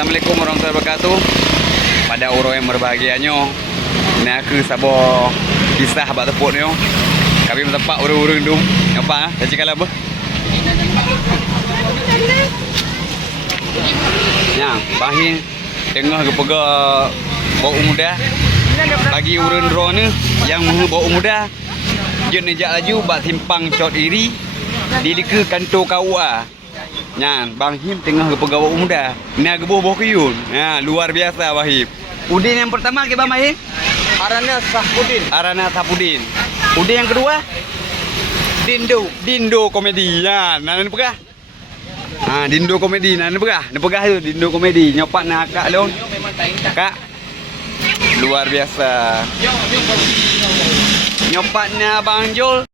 Assalamualaikum warahmatullahi wabarakatuh. Pada orang yang berbahagianya, ni aku sabar kisah abang tepuk ni. Kami bertempat urung-urung dum. Nampak ah? Dah cakap apa? Ya, bahin tengah ke pegak bau muda. Bagi urun drone ni yang bau muda. Jut nejak laju bak simpang cot iri. Di ke kantor KUA. Nyan, Bang Him tengah ke pegawai muda. Ni gebuh kuyun. Ha, luar biasa Wahib. Udin yang pertama ke Bang Mahir? Arana Sahpudin. Arana Sapudin. Udin yang kedua? Dindo komedi. Ya, nan pegah. Ha, Dindo komedi nan pegah. Nan pegah tu Dindo komedi. Nyopak nak akak lon. Kak. Luar biasa. Nyopaknya Bang Jol.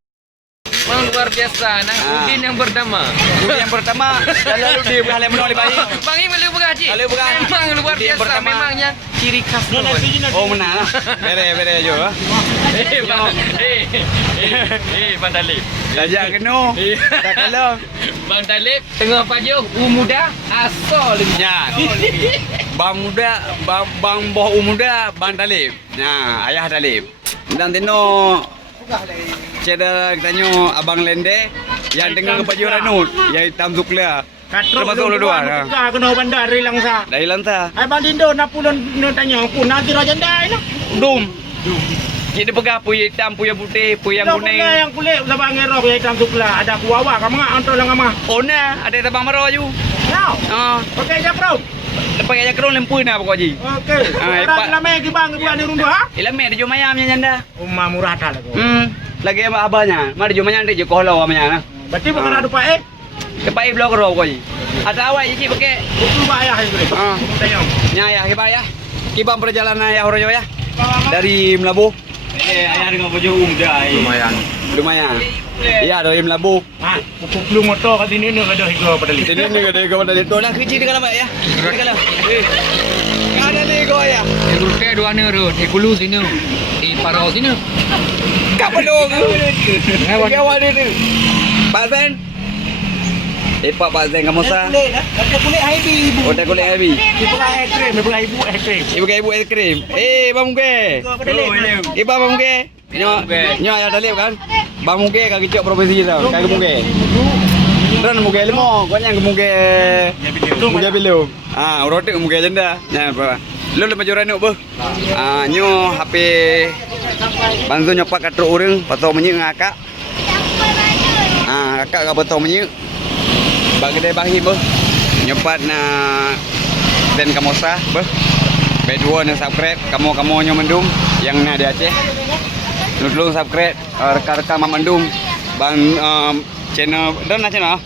Memang luar biasa. Nang Udin yang pertama. Udin yang pertama. Lalu dia berhalai menoleh baik. Bang ini boleh berah cik. Boleh berah. Memang luar Udin biasa. pertama. Memang yang ciri khas tu. Oh menang lah. Bere je. Bang Talib. Lajak kena. Tak kalau. Bang Talib tengah paju muda asal lagi. Ya. Bang muda, bang boh muda, Bang Talib. Nah, ayah Talib. Dan tino Cedera tanya Abang Lende yang tengah ke baju ranut, yang hitam Zukla. Termasuk lu dua. Ka kena bandar dari Langsa. Dari Langsa. Ai Bang Dindo nak pulun tanya pun nak kira janda ini. Dum. Kita pegang puy hitam, puy putih, puy yang kuning. Yang kulit sama ngerok yang hitam sukla. Ada kuawa kamu ngak antol lang ama. Oh nah, ada tabang maro ju. Now. Okey je bro. Lepas aja kerong lempui nak pokok ji. Okey. Orang lama ki bang buat ni rundu ha? Ilame dia jual mayamnya janda. Umma murah dah lah. Lagi abahnya. Mari jual mayam dia jual kohlo amanya. Berarti bukan ada pae. Kepai blok ro pokok ji. Ada awak ji pakai Betul ba ayah itu. Tanya. Nya ya, kiba ya. Kibang perjalanan ayah orang ya. Dari Melabu. Ayah dengan baju muda. Lumayan. Ya, dari Melabu. Ha, pukul motor kat sini ni ada higo pada lift. Sini ni ada higo pada lift. Tolak kerja dekat apa ya? Dekat lah. Ada ni higo ya. Rukai dua ni road. Kulu sini. Parau sini. Kap belum. Kawan dia tu. Pak Zain. Pak Zain kamu sah. Ada kulit HB ibu. Oh, dah kulit habis. Ibu air krim, ibu air krim. Ibu es krim. Bang Muge. Bang Muge. Nyo ayah Talib kan. Bang Muge kak kicok profesi tau. Kak Muge. Dan Muge lemo, kau yang Muge. Muge belum. Urotik Muge janda. Nah, apa? Lu lepas joran apa? Nyo HP bantu nyopak katruk urang, patau menyek ngakak. Kakak kau patau menyek. Bagi dia bagi boh. Nyopat na dan kamu sah boh. B2 na subscribe kamu nyo mendum yang na di Aceh. Nulung subscribe rekan-rekan Mamandum bang channel dan channel.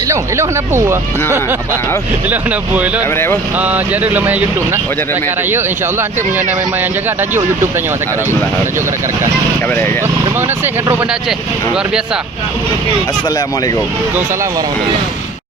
Ilong napu. Apa? Ilong napu. Apa? Jadi dalam YouTube nah. Oh, jadi dalam YouTube. Raya insyaallah nanti menyana memang yang jaga tajuk YouTube tanya sekarang. Tajuk rekan-rekan. Kabar ya. Terima kasih Kadro Banda Aceh. Luar biasa. Assalamualaikum. Waalaikumsalam warahmatullahi.